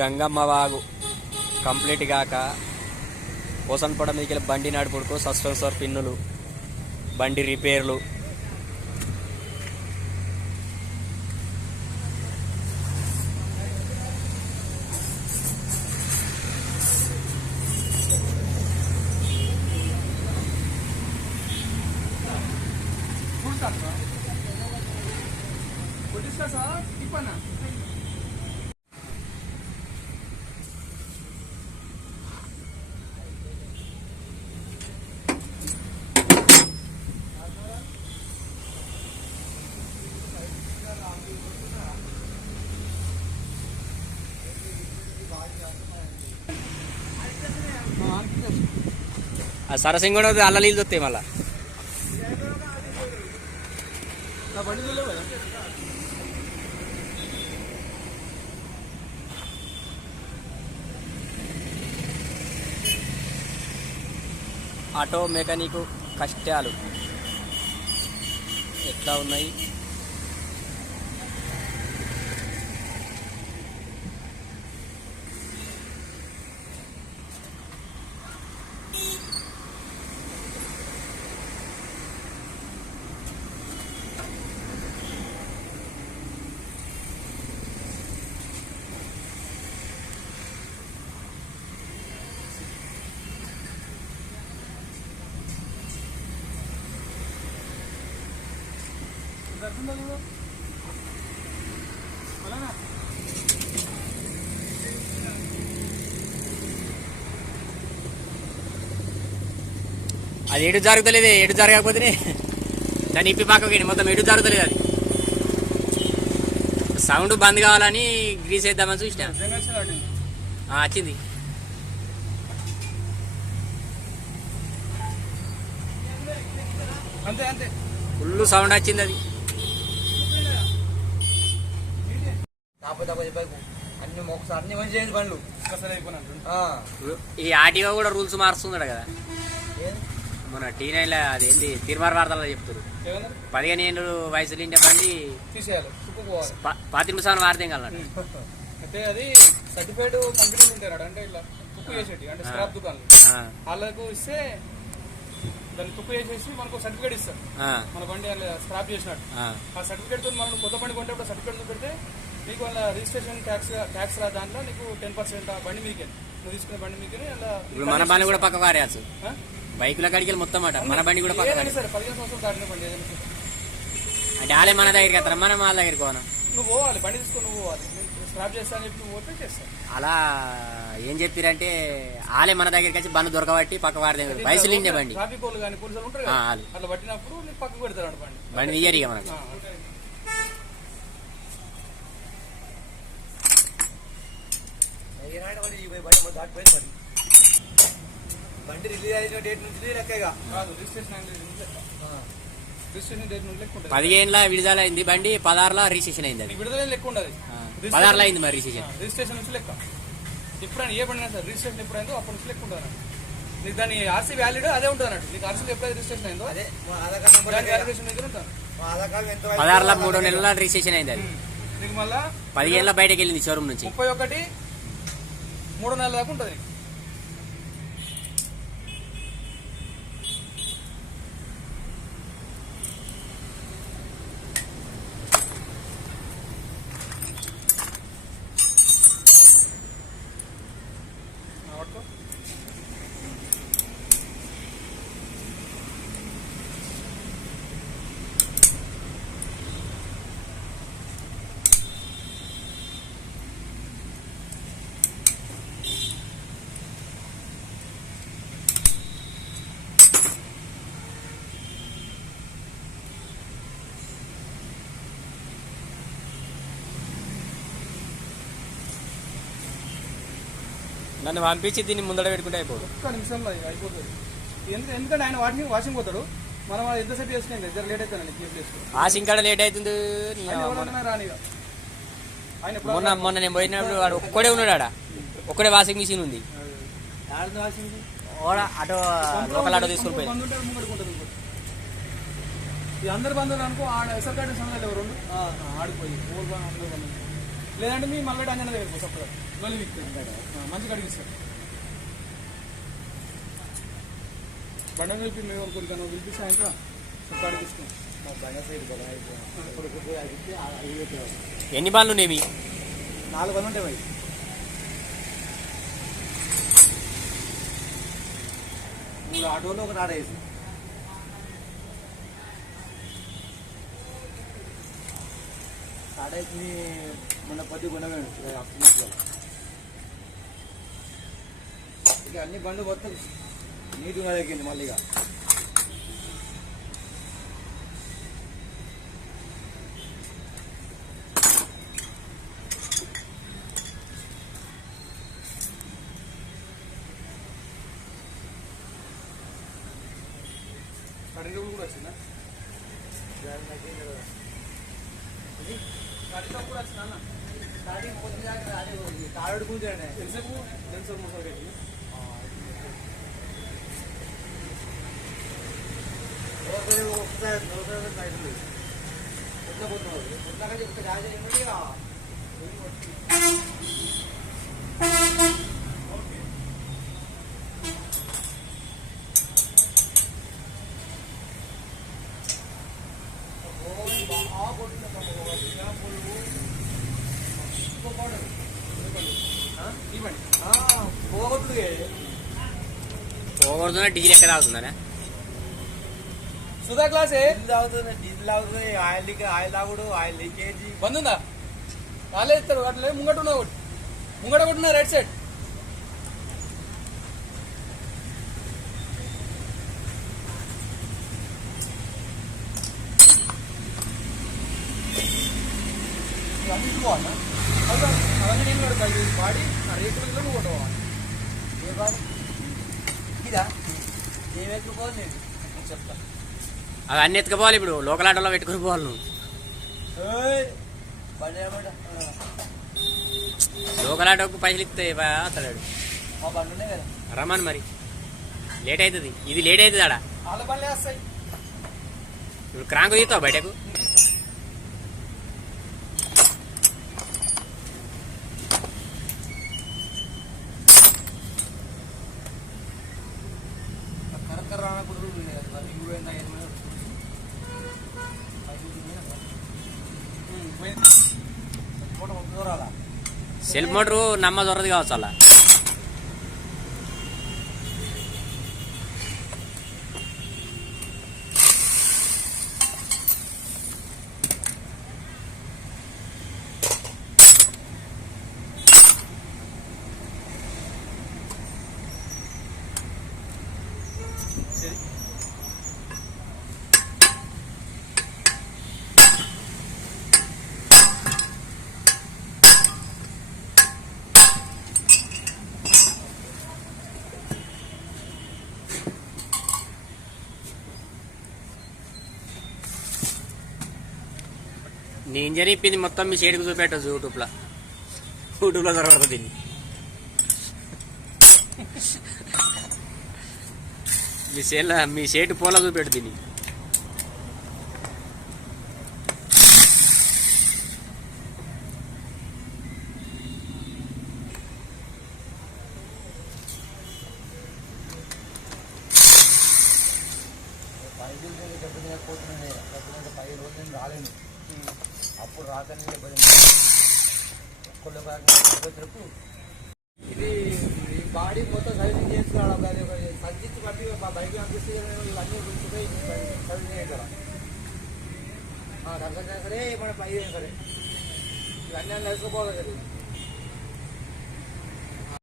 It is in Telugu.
గంగమ్మ వాగు కంప్లీట్ కాక పోసన్పడ మీదకి బండి నడుపుడుకు సస్పెన్సర్ పిన్నులు, బండి రిపేర్లు, సరసింగ్ కూడా అల్ల నీళ్ళు వస్తాయి మళ్ళా. ఆటో మెకానిక్ కష్టాలు ఎట్లా ఉన్నాయి? అది ఎటు జరుగుతలేదు, ఎటు జరగకపోతే దాన్ని ఇప్పి పక్కకి మొత్తం ఎటు జరుగుతలేదు. అది సౌండ్ బంద్ కావాలని గ్రీస్ వేద్దామని చూసిన, వచ్చింది. ఫుల్ సౌండ్ వచ్చింది. అది ఈ ఆర్టీఓ కూడా రూల్స్ మారుస్తున్నాడు కదా. మన T9 అదేంటి తిరుమల వార్తల్లో చెప్తారు, 15 ఏళ్ళు వయసు నిండే బండి తీసేయాలి, 25 నిమిషాలు వాడితే కలడు. అంటే అది సర్టిఫైడ్ కంపెనీలు ఉంటారు, అంటే ఇలా తుక్కు చేసేటి, అంటే స్క్రాప్ దుకాణాలు వాళ్ళకు ఇస్తే దాన్ని తుక్కు చేసేసి మనకు సర్టిఫికేట్ ఇస్తారు, మన బండి స్క్రాప్ చేసినట్టు. ఆ సర్టిఫికేట్ తో మనం కొత్త బండి కొంటే సర్టిఫికేట్ పెడితే నీకు వాళ్ళ రిజిస్ట్రేషన్ ట్యాక్స్ రా, దాంట్లో నీకు 10% ఆ బండి మీకే, నువ్వు తీసుకునే బండి మీకే. మన బండి కూడా పక్క వారేయచ్చు, బైకుల కాడికి మొత్తం మాట మన బండి కూడా పక్క. 15 సంవత్సరాలు దాటిన బండి అంటే వాళ్ళే మన దగ్గరికి వస్తారా, మనం వాళ్ళ దగ్గరికి పోనా? నువ్వు పోవాలి, బండి తీసుకొని నువ్వు పోవాలి, స్క్రాప్ చేస్తా అని చెప్పి నువ్వు పోతే చేస్తాను. అలా ఏం చెప్పారంటే వాళ్ళే మన దగ్గరికి వచ్చి బండి దొరకబట్టి పక్క వాడితే వయసులు నిండే బండి ట్రాఫిక్ వాళ్ళు కానీ పోలీసులు ఉంటారు అట్లా పట్టినప్పుడు నీకు పక్కకు పెడతారు బండి, బండి తీయరు ఇక మనకు. బండి రిలీజ్ అయిన డేట్ నుంచి లెక్కగా కాదు, రిజిస్ట్రేషన్ డేట్ నుంచి లెక్క ఉంటుంది. 15 విడుదల అయింది బండి, 16 రిజిస్ట్రేషన్ అయింది. అది విడుదల లెక్క ఉండదు, 16 అయింది మరి రిజిస్ట్రేషన్ నుంచి లెక్క. ఎప్పుడైనా ఏ బండి సార్ రిజిస్ట్రేషన్ ఎప్పుడైందో అప్పటి నుంచి లెక్క ఉంటుంది. నీకు దాని ఆర్సీ వ్యాలిడ్ అదే ఉంటుంది అన్నట్టు. నీకు ఆర్సీ ఎప్పుడైతే రిజిస్ట్రేషన్ అయిందో అదే వ్యాలిడేషన్ దగ్గర ఉంటుంది. 16 3 నెలల రిజిస్ట్రేషన్ అయింది. అది నీకు మళ్ళీ 15 బయటకు వెళ్ళింది షోరూమ్ నుంచి, 31 3 నెలల దాకా ఉంటుంది. నన్ను పంపించి దీన్ని ముందర పెట్టుకుంటే అయిపోదు, ఒక్క నిమిషంలో అయిపోతుంది. ఎందుకంటే ఆయన వాషింగ్ పోతాడు, మనం ఎంతసేపు చేసుకుంటే ఇద్దరు లేట్ అవుతానండి. వాషింగ్ కాడ లేట్ అవుతుంది. రానిగా మొన్న నేను పోయినప్పుడు వాడు ఒక్కడే ఉన్నాడు, ఆడ ఒక్కడే వాషింగ్ మిషన్ ఉంది. ఆటో లోకల్ ఆటో తీసుకుని పోయి అందరు బంధువులు అనుకో, ఎస్ఆర్ కార్డు సంబంధాలు ఎవరు ఆడిపోయి అందరూ బంధువులు లేదంటే మీ మల్లెడు అంజన దగ్గర సప్పుడు మళ్ళీ మంచిగా అడిగిస్తారు బండ కలిపి మేము కొడుకు పిలిపిస్తే ఆయన చెప్పాడు తీసుకున్నాం ఎన్ని బాళ్ళు ఉండేవి? 4 బండ్లు ఉంటాయి మరి. ఆటోలో ఒక ఆడ వేసి ఆడేసి మొన్న పది కొనవేడు ఇక అన్ని బండ్లు మొత్తం నీట్గా తగ్గింది మళ్ళీ ఇక కరెంట్ కూడా వచ్చిందా? కరెంట్ కూడా వచ్చిందా అన్న? స్టార్టింగ్ పొద్దున కాడు కూర్చోండి ఎంతసేపు 3 పెట్టి పోగొడుతున్నా డీజిల్ ఎక్కడ అవుతుందనే సుధా క్లాసే డీజిల్ అవుతుంది, ఆయిల్ తాగుడు, ఆయిల్ లీకేజీ బంద్ ఉందా? వాళ్ళే ఇస్తారు అట్లే ముంగట ఉన్నా ఒకటి ముంగట కొట్టినా రైట్ సైడ్ అవన్నీ నేను కడతాను వాడి ఆ రేకులలో నువ్వు కొట్టవాలి. ఏ బాధ ఇదా ఏమెక్కుపోదు నేను చెప్తా. అవి అన్ని ఎత్తుకుపోవాలి. ఇప్పుడు లోకల్ ఆటోలో పెట్టుకుని పోవాలి నువ్వు. బండి ఏమంట లోకల్ ఆటోకు పైసలు ఇస్తే అతడాడు మా బండి ఉన్నాయి కదా రమ్మని మరి లేట్ అవుతుంది. ఇది లేట్ అవుతుంది ఆడ. వాళ్ళ బండ్లే వస్తాయి. ఇప్పుడు క్రాంకు తీస్తావు బయటకు. కరెక్ట్ రానప్పుడు దూరాలా సెల్ఫ్ మోటరు నమ్మ దొరది కావచ్చు అలా. నీ ఇంజన్ ఇప్పింది మొత్తం మీ షేడ్కి చూపెట్టచ్చు యూట్యూబ్లో దొరకదు దీన్ని. మీ షేట్ పోలా చూపెట్టు దీన్ని. పోతున్నాయి 5 రోజులు నేను రాలేను. అప్పుడు రాకనే ఇది ఈ బాడీ మొత్తం సర్వీసింగ్ చేసుకోవడం కానీ సంచిచ్చి పట్టి బైక్ పంపిస్తే ఇవన్నీ గుర్తుపోయి సర్వీసింగ్ చేయాలి. సరే మన పై సరే ఇవన్నీ వేసుకోపోవాలి కదా.